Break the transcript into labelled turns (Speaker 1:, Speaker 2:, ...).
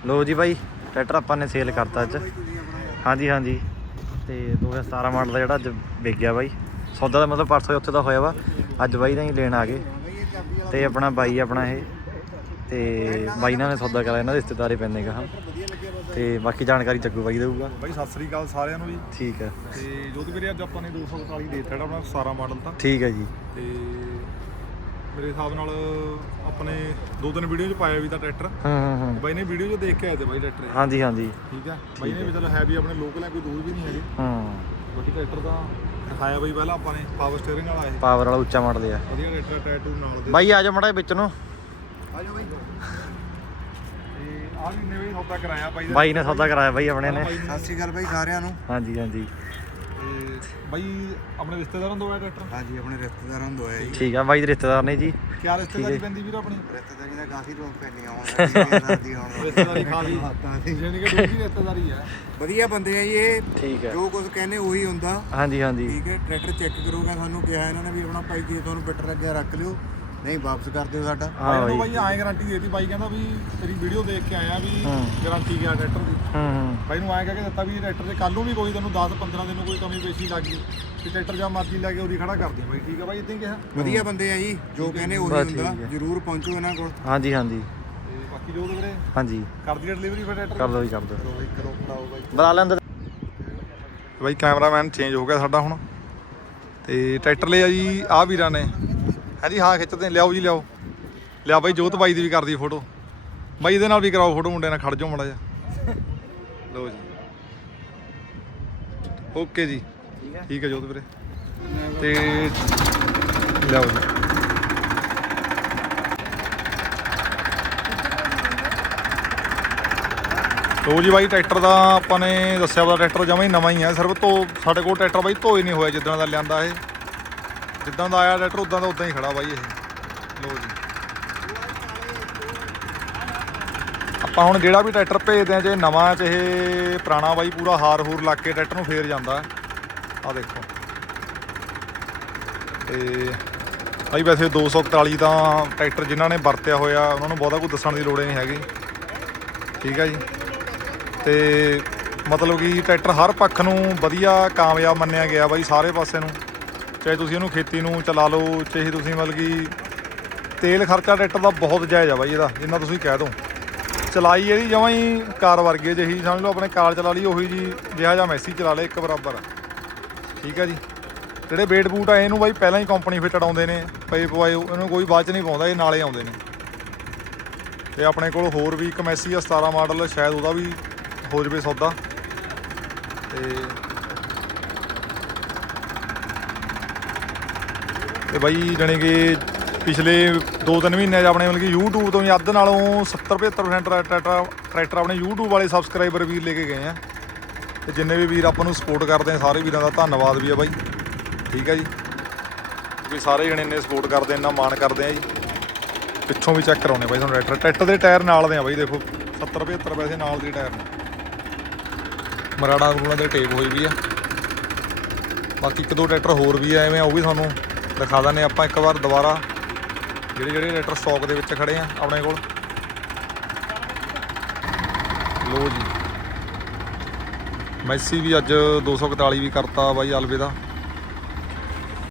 Speaker 1: लो जी भाई ट्रैक्टर ਆਪਾਂ ਨੇ ਸੇਲ ਕਰਤਾ ਅੱਜ। ਹਾਂਜੀ ਹਾਂਜੀ ਤੇ 2017 ਮਾਡਲ ਦਾ ਜਿਹੜਾ ਅੱਜ ਵਿਕ ਗਿਆ ਬਾਈ। ਸੌਦਾ ਦਾ ਮਤਲਬ ਪਰਸੋਂ ਉੱਥੇ ਦਾ ਹੋਇਆ ਵਾ, ਅੱਜ ਬਾਈ ਦਾ ਹੀ ਲੈਣ ਆ ਗਏ। ਤੇ ਆਪਣਾ ਬਾਈ ਆਪਣਾ ਇਹ ਤੇ ਬਾਈ ਨਾਲ ਨੇ ਸੌਦਾ ਕਰਾਇਆ, ਇਹਨਾਂ ਦੇ ਰਿਸ਼ਤੇਦਾਰੇ ਪੈਂਦੇ ਗਾ। ਤੇ ਬਾਕੀ ਜਾਣਕਾਰੀ ਜੱਗੂ ਬਾਈ ਦੇਊਗਾ।
Speaker 2: ਬਾਈ ਸਤਿ ਸ੍ਰੀ ਅਕਾਲ ਸਾਰਿਆਂ ਨੂੰ ਜੀ।
Speaker 1: ਠੀਕ ਹੈ।
Speaker 2: ਤੇ ਜੋਤ ਵੀਰੇ ਅੱਜ ਆਪਾਂ ਨੇ 247 ਦੇ ਦਿੱਤਾ ਆਪਣਾ 17 ਮਾਡਲ ਤਾਂ।
Speaker 1: ਠੀਕ ਹੈ ਜੀ।
Speaker 2: ਤੇ ਮੇਰੇ ਹਿਸਾਬ ਨਾਲ ਆਪਣੇ 2-3 ਵੀਡੀਓ 'ਚ ਪਾਇਆ ਵੀ ਤਾਂ ਟਰੈਕਟਰ।
Speaker 1: ਹਾਂ
Speaker 2: ਬਾਈ ਨੇ ਵੀਡੀਓ 'ਚ ਦੇਖ ਕੇ ਆਏ ਤੇ ਬਾਈ ਟਰੈਕਟਰ।
Speaker 1: ਹਾਂਜੀ ਹਾਂਜੀ
Speaker 2: ਠੀਕ ਹੈ। ਬਾਈ ਨੇ ਵੀ ਚਲੋ ਹੈ ਵੀ ਆਪਣੇ ਲੋਕਲ ਹੈ, ਕੋਈ ਦੂਰ ਵੀ ਨਹੀਂ ਹੈਗੇ।
Speaker 1: ਹਾਂ
Speaker 2: ਬਾਕੀ ਟਰੈਕਟਰ ਦਾ ਦਿਖਾਇਆ ਬਾਈ ਪਹਿਲਾਂ ਆਪਾਂ ਨੇ ਪਾਵਰ ਸਟੀਅਰਿੰਗ ਵਾਲਾ ਇਹ
Speaker 1: ਪਾਵਰ ਵਾਲਾ ਉੱਚਾ ਮਾਡਲ ਆ
Speaker 2: ਵਧੀਆ ਟਰੈਕਟਰ। ਟਰੈਕਟਰ ਨਾਲ ਦੇ
Speaker 1: ਬਾਈ ਆ ਜਾ ਮੜਾ ਵਿੱਚ ਨੂੰ
Speaker 2: ਆ ਜਾ ਬਾਈ। ਤੇ ਆਹ ਵੀ ਨਵੇਂ ਸੌਦਾ ਕਰਾਇਆ
Speaker 1: ਬਾਈ ਨੇ ਸੌਦਾ ਕਰਾਇਆ ਬਾਈ ਆਪਣੇ ਨੇ।
Speaker 3: ਸਤਿ ਸ਼੍ਰੀ ਅਕਾਲ ਬਾਈ ਸਾਰਿਆਂ ਨੂੰ।
Speaker 1: ਹਾਂਜੀ ਹਾਂਜੀ
Speaker 2: ਤੇ ਬਾਈ ਆਪਣੇ ਰਿਸ਼ਤੇਦਾਰਾਂ ਤੋਂ ਆਇਆ ਟਰੈਕਟਰ।
Speaker 3: ਹਾਂਜੀ ਆਪਣੇ ਰਿਸ਼ਤੇਦਾਰਾਂ ਨੂੰ ਦੋਇਆ ਜੀ।
Speaker 1: ਠੀਕ ਆ ਬਾਈ ਦੇ ਰਿਸ਼ਤੇਦਾਰ ਨੇ ਜੀ।
Speaker 2: ਕਿਆ ਰਿਸ਼ਤੇਦਾਰੀ ਪੈਂਦੀ ਵੀਰ ਆਪਣੀ?
Speaker 3: ਰਿਸ਼ਤੇਦਾਰੀ ਦਾ ਕਾਫੀ ਲੋਕ ਪੈਂਦੀਆਂ ਹੁਣ
Speaker 2: ਰਿਸ਼ਤੇਦਾਰੀ ਖਾਲੀ ਜਾਨੀ ਕਿ ਦੂਜੀ ਰਿਸ਼ਤੇਦਾਰੀ ਹੈ।
Speaker 3: ਵਧੀਆ ਬੰਦੇ ਆ ਜੀ ਇਹ।
Speaker 1: ਠੀਕ ਹੈ।
Speaker 3: ਜੋ ਕੁਝ ਕਹਿੰਦੇ ਉਹੀ ਹੁੰਦਾ।
Speaker 1: ਹਾਂਜੀ ਹਾਂਜੀ
Speaker 3: ਠੀਕ ਹੈ। ਟਰੈਕਟਰ ਚੈੱਕ ਕਰੋਗਾ, ਸਾਨੂੰ ਕਿਹਾ ਇਹਨਾਂ ਨੇ ਵੀ ਆਪਣਾ ਭਾਈ ਜੇ ਤੁਹਾਨੂੰ ਬਿੱਟਰ ਲੱਗਿਆ ਰੱਖ ਲਿਓ, ਨਹੀਂ ਵਾਪਸ ਕਰ ਦਿਓ ਸਾਡਾ।
Speaker 1: ਹਾਂ ਬਾਈ।
Speaker 2: ਬਾਈ ਐਂ ਗਾਰੰਟੀ ਦੇਤੀ। ਬਾਈ ਕਹਿੰਦਾ ਵੀ ਤੇਰੀ ਵੀਡੀਓ ਦੇਖ ਕੇ ਆਇਆ ਵੀ ਗਾਰੰਟੀ ਗਿਆ ਟਰੈਕਟਰ ਦੀ। ਬਾਈ ਨੂੰ ਐਂ ਕਹਿ ਕੇ ਦਿੱਤਾ ਵੀ ਟਰੈਕਟਰ ਦੇ ਕੱਲ ਨੂੰ ਵੀ ਕੋਈ ਤੈਨੂੰ 10-15 ਦਿਨ ਨੂੰ ਕੋਈ ਕਮੀ ਪੇਸ਼ੀ ਲੱਗ ਗਈ ਤੇ ਟਰੈਕਟਰ ਜਾਂ ਮਰਜ਼ੀ ਲੈ ਕੇ ਉਹਦੀ ਖੜਾ ਕਰ ਦੇ ਬਾਈ। ਠੀਕ ਹੈ ਬਾਈ, ਇਦਾਂ ਹੀ ਕਿਹਾ।
Speaker 3: ਵਧੀਆ ਬੰਦੇ ਆ ਜੀ, ਜੋ ਕਹਿੰਦੇ ਉਹੀ ਹੁੰਦਾ। ਜ਼ਰੂਰ ਪਹੁੰਚੋ ਇਹਨਾਂ ਕੋਲ।
Speaker 1: ਹਾਂਜੀ ਹਾਂਜੀ
Speaker 2: ਤੇ ਬਾਕੀ ਜੋ ਵੀਰੇ
Speaker 1: ਹਾਂਜੀ
Speaker 2: ਕਰ ਦਈਏ ਡਿਲੀਵਰੀ ਫਿਰ ਟਰੈਕਟਰ
Speaker 1: ਕਰ ਲਓ ਜੀ ਕਰ ਦਿਓ।
Speaker 2: ਕਰੋ ਫੜਾਓ ਬਾਈ।
Speaker 1: ਬੁਲਾ ਲੈ ਅੰਦਰ।
Speaker 2: ਬਾਈ ਕੈਮਰਾਮੈਨ ਚੇਂਜ ਹੋ ਗਿਆ ਸਾਡਾ ਹੁਣ। ਤੇ ਟਰੈਕਟਰ ਲਿਆ ਜੀ ਆਹ ਵੀਰਾਂ ਨੇ। ਹਾਂਜੀ ਹਾਂ ਖਿੱਚਦੇ ਲਿਆਓ ਜੀ ਲਿਆਓ। ਲਿਆ ਬਾਈ ਜੋਤ ਬਾਈ ਦੀ ਵੀ ਕਰਦੀ ਫੋਟੋ। ਬਾਈ ਇਹਦੇ ਨਾਲ ਵੀ ਕਰਾਓ ਫੋਟੋ, ਮੁੰਡੇ ਨਾਲ ਖੜ ਜਾਓ ਮਾੜਾ ਜਿਹਾ। ਲਓ ਜੀ ਓਕੇ ਜੀ। ਠੀਕ ਹੈ ਜੋਤ ਵੀਰੇ। ਤੇ ਲਿਆਓ ਜੀ। ਲਓ ਜੀ ਬਾਈ ਟਰੈਕਟਰ ਦਾ ਆਪਾਂ ਨੇ ਦੱਸਿਆ ਵਾ ਟਰੈਕਟਰ ਜਮਾਂ ਹੀ ਨਵਾਂ ਹੀ ਹੈ। ਸਿਰਫ ਸਾਡੇ ਕੋਲ ਟਰੈਕਟਰ ਬਾਈ ਧੋਏ ਨਹੀਂ ਹੋਇਆ ਜਿੱਦਾਂ ਦਾ ਲਿਆਂਦਾ ਇਹ। ਜਿੱਦਾਂ ਦਾ ਆਇਆ ਟਰੈਕਟਰ ਉਦਾਂ ਦਾ ਉਦਾਂ ਹੀ ਖੜਾ ਬਾਈ ਇਹ। ਲਓ ਜੀ ਆਪਾਂ ਹੁਣ ਜਿਹੜਾ ਵੀ ਟਰੈਕਟਰ ਭੇਜਦੇ ਆ ਜੇ ਨਵਾਂ ਚਾਹੇ ਪੁਰਾਣਾ ਬਾਈ ਪੂਰਾ ਹਾਰ ਹੂਰ ਲੱਗ ਕੇ ਟਰੈਕਟਰ ਨੂੰ ਫੇਰ ਜਾਂਦਾ। ਆਹ ਦੇਖੋ। ਤੇ ਬਾਈ ਵੈਸੇ 241 ਤਾਂ ਟਰੈਕਟਰ ਜਿਨ੍ਹਾਂ ਨੇ ਵਰਤਿਆ ਹੋਇਆ ਉਹਨਾਂ ਨੂੰ ਬਹੁਤਾ ਕੁਝ ਦੱਸਣ ਦੀ ਲੋੜ ਹੀ ਨਹੀਂ ਹੈਗੀ। ਠੀਕ ਹੈ ਜੀ। ਤੇ ਮਤਲਬ ਕਿ ਟਰੈਕਟਰ ਹਰ ਪੱਖ ਨੂੰ ਵਧੀਆ ਕਾਮਯਾਬ ਮੰਨਿਆ ਗਿਆ ਬਾਈ ਸਾਰੇ ਪਾਸੇ ਨੂੰ। ਚਾਹੇ ਤੁਸੀਂ ਉਹਨੂੰ ਖੇਤੀ ਨੂੰ ਚਲਾ ਲਓ, ਚਾਹੇ ਤੁਸੀਂ ਮਤਲਬ ਕਿ ਤੇਲ ਖਰਚਾ ਟਰੈਕਟਰ ਦਾ ਬਹੁਤ ਜਾਇਜ਼ ਆ ਬਾਈ ਇਹਦਾ, ਜਿੰਨਾ ਤੁਸੀਂ ਕਹਿ ਦਿਓ। ਚਲਾਈ ਇਹਦੀ ਜਮਾਂ ਹੀ ਕਾਰ ਵਰਗੀ ਹੈ। ਜਿਹੀ ਸਮਝ ਲਓ ਆਪਣੇ ਕਾਰ ਚਲਾ ਲਈ ਉਹੀ ਜੀ ਜਿਹਾ ਜਿਹਾ ਮੈਸੀ ਚਲਾ ਲਿਆ ਇੱਕ ਬਰਾਬਰ। ਠੀਕ ਹੈ ਜੀ। ਜਿਹੜੇ ਵੇਟ ਬੂਟ ਆ ਇਹਨੂੰ ਬਾਈ ਪਹਿਲਾਂ ਹੀ ਕੰਪਨੀ ਫਿੱਟਡ ਆਉਂਦੇ ਨੇ ਪਏ ਪਵਾਏ, ਇਹਨੂੰ ਕੋਈ ਬਾਅਦ 'ਚ ਨਹੀਂ ਪਾਉਂਦਾ, ਇਹ ਨਾਲੇ ਆਉਂਦੇ ਨੇ। ਤੇ ਆਪਣੇ ਕੋਲ ਹੋਰ ਵੀ ਇੱਕ ਮੈਸੀ ਆ 17 ਮਾਡਲ, ਸ਼ਾਇਦ ਉਹਦਾ ਵੀ ਹੋ ਜਾਵੇ ਸੌਦਾ। ਤੇ ਬਾਈ ਜਾਣੀ ਕਿ ਪਿਛਲੇ 2-3 ਮਹੀਨਿਆਂ 'ਚ ਆਪਣੇ ਮਤਲਬ ਕਿ YouTube ਤੋਂ ਵੀ ਅੱਧ ਨਾਲੋਂ 70-75% ਟਰੈਕਟਰ ਆਪਣੇ YouTube ਵਾਲੇ ਸਬਸਕ੍ਰਾਈਬਰ ਵੀਰ ਲੈ ਕੇ ਗਏ ਆ। ਤੇ ਜਿੰਨੇ ਵੀ ਵੀਰ ਆਪਾਂ ਨੂੰ ਸਪੋਰਟ ਕਰਦੇ ਆ ਸਾਰੇ ਵੀਰਾਂ ਦਾ ਧੰਨਵਾਦ ਵੀ ਆ ਬਾਈ। ਠੀਕ ਹੈ ਜੀ। ਵੀ ਸਾਰੇ ਜਣੇ ਇੰਨੇ ਸਪੋਰਟ ਕਰਦੇ, ਇੰਨਾ ਮਾਣ ਕਰਦੇ ਆ ਜੀ। ਪਿੱਛੋਂ ਵੀ ਚੈੱਕ ਕਰਾਉਣੇ ਬਾਈ ਤੁਹਾਨੂੰ ਟਰੈਕਟਰ ਦੇ ਟਾਇਰ ਨਾਲ ਦੇ ਆ ਬਾਈ। ਦੇਖੋ 70-75 ਪੈਸੇ ਨਾਲ ਦੇ ਟਾਇਰ ਨੇ। ਮਰਾੜਾ ਮਰੂੜਾਂ ਦੇ ਟੇਪ ਹੋਈ ਵੀ ਆ। ਬਾਕੀ 1-2 ਟਰੈਕਟਰ ਹੋਰ ਵੀ ਆ ਐਵੇਂ, ਉਹ ਵੀ ਤੁਹਾਨੂੰ ਦਿਖਾ ਦਿੰਦੇ ਆਪਾਂ ਇੱਕ ਵਾਰ ਦੁਬਾਰਾ ਜਿਹੜੇ ਟਰੈਕਟਰ ਸਟਾਕ ਦੇ ਵਿੱਚ ਖੜੇ ਆ ਆਪਣੇ ਕੋਲ। ਲੋ ਜੀ ਮੈਸੀ ਵੀ ਅੱਜ 241 ਵੀ ਕਰਤਾ ਬਾਈ ਆਲਵੇ ਦਾ।